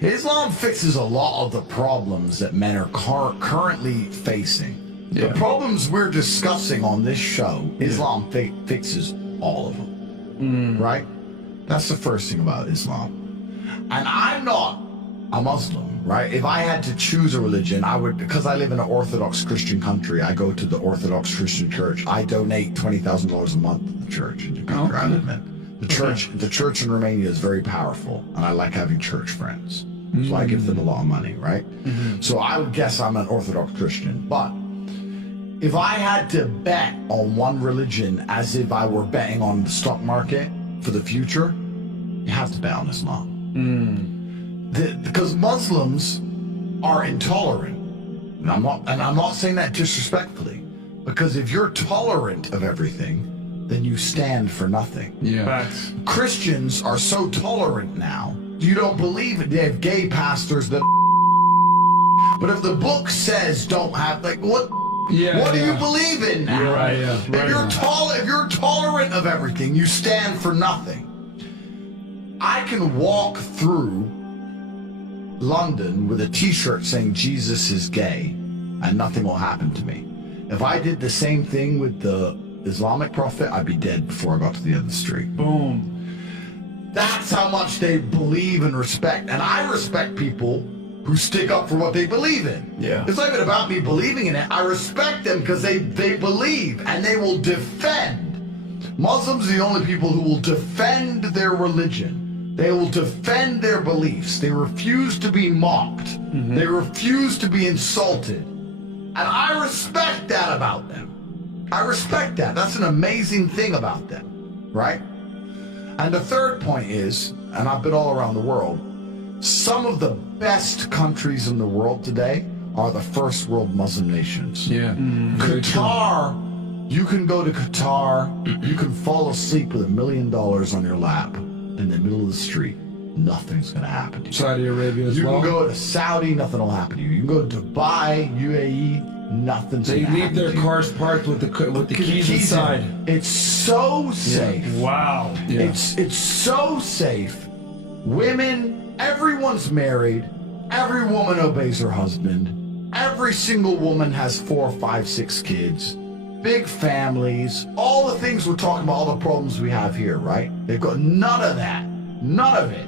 Islam fixes a lot of the problems that men are currently facing. Yeah. The problems we're discussing on this show, Islam fixes all of them. Right? That's the first thing about Islam. And I'm not a Muslim, right? If I had to choose a religion, I would, because I live in an Orthodox Christian country, I go to the Orthodox Christian church. I donate $20,000 a month to the church in the country I live in. The church in Romania is very powerful, and I like having church friends. So I give them a lot of money, right? So I would guess I'm an Orthodox Christian. But if I had to bet on one religion as if I were betting on the stock market for the future, you have to bet on Islam. Because Muslims are intolerant. And I'm not saying that disrespectfully. Because if you're tolerant of everything, then you stand for nothing. Yeah. Facts. Christians are so tolerant now. You don't believe it. They have gay pastors that. But if the book says don't have, like, what do you believe in now? You're right, yeah. If you're tolerant of everything, you stand for nothing. I can walk through London with a t-shirt saying Jesus is gay and nothing will happen to me. If I did the same thing with the Islamic prophet, I'd be dead before I got to the end of the street. Boom. That's how much they believe and respect. And I respect people who stick up for what they believe in. Yeah. It's not even about me believing in it. I respect them because they believe and they will defend. Muslims are the only people who will defend their religion. They will defend their beliefs. They refuse to be mocked. They refuse to be insulted. And I respect that about them. I respect that. That's an amazing thing about them, right? And the third point is, and I've been all around the world, some of the best countries in the world today are the first world Muslim nations. Yeah. Qatar, you can go to Qatar, you can fall asleep with $1 million on your lap in the middle of the street. Nothing's going to happen to you. Saudi Arabia as well. You can go to Saudi, nothing will happen to you. You can go to Dubai, UAE, nothing's going to happen to you. They leave their cars parked with the keys inside. It's so safe. Wow. Yeah. It's so safe. Women, everyone's married. Every woman obeys her husband. Every single woman has 4, 5, 6 kids. Big families. All the things we're talking about, all the problems we have here, right? They've got none of that. None of it.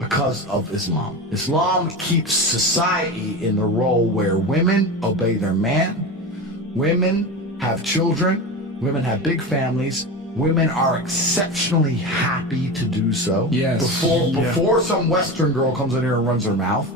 Because of Islam. Islam keeps society in the role where women obey their man. Women have children. Women have big families. Women are exceptionally happy to do so. Yes. Before some Western girl comes in here and runs her mouth,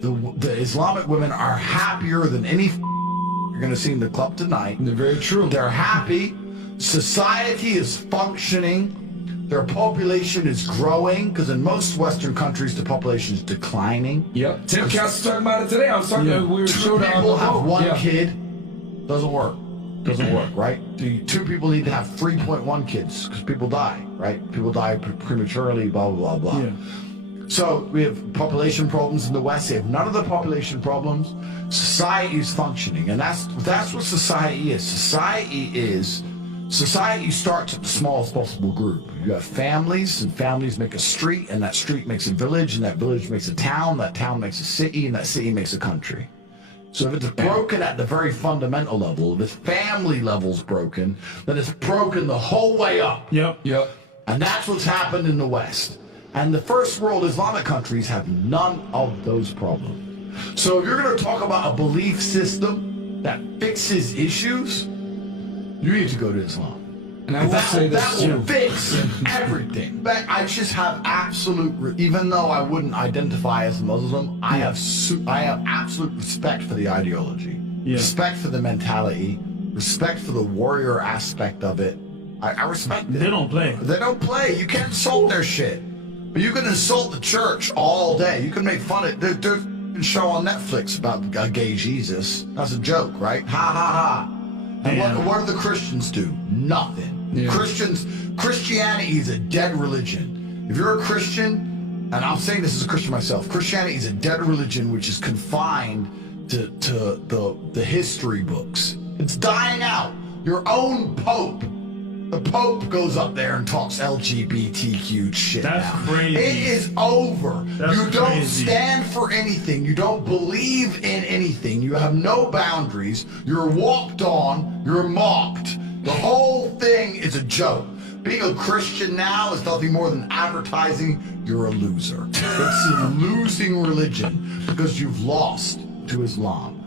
the Islamic women are happier than any you're going to see in the club tonight. They're very true. They're happy. Society is functioning. Their population is growing, because in most Western countries, the population is declining. Yep. Tim Cass was talking about it today. I was talking we were 2 showing people have 1 kid. Doesn't work. Doesn't work, right? 2 people need to have 3.1 kids, because people die, right? People die prematurely, blah, blah, blah, blah. Yeah. So we have population problems in the West. They have none of the population problems. Society is functioning, and that's what society is. Society starts at the smallest possible group. You have families, and families make a street, and that street makes a village, and that village makes a town, that town makes a city, and that city makes a country. So if it's broken at the very fundamental level, if its family level's broken, then it's broken the whole way up. Yep. And that's what's happened in the West. And the first world Islamic countries have none of those problems. So if you're going to talk about a belief system that fixes issues, you need to go to Islam. And I will say this that will too. fix everything. But I just have absolute, even though I wouldn't identify as a Muslim, I have absolute respect for the ideology, respect for the mentality, respect for the warrior aspect of it. I respect it. They don't play. They don't play. You can't insult their shit. But you can insult the church all day. You can make fun of it. There's a show on Netflix about a gay Jesus. That's a joke, right? Ha ha ha. And what do the Christians do? Nothing. Yeah. Christianity is a dead religion. If you're a Christian, and I'm saying this as a Christian myself, Christianity is a dead religion which is confined to the history books. It's dying out. Your own Pope The Pope goes up there and talks LGBTQ shit. That's now. crazy. It is over. That's you don't crazy. stand for anything. You don't believe in anything. You have no boundaries. You're walked on. You're mocked. The whole thing is a joke. Being a Christian now is nothing more than advertising. You're a loser. It's a losing religion because you've lost to Islam.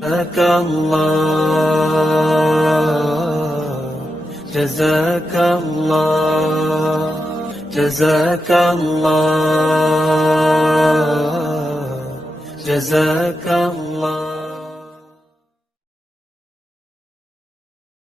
جزاك الله جزاك الله جزاك الله جزاك الله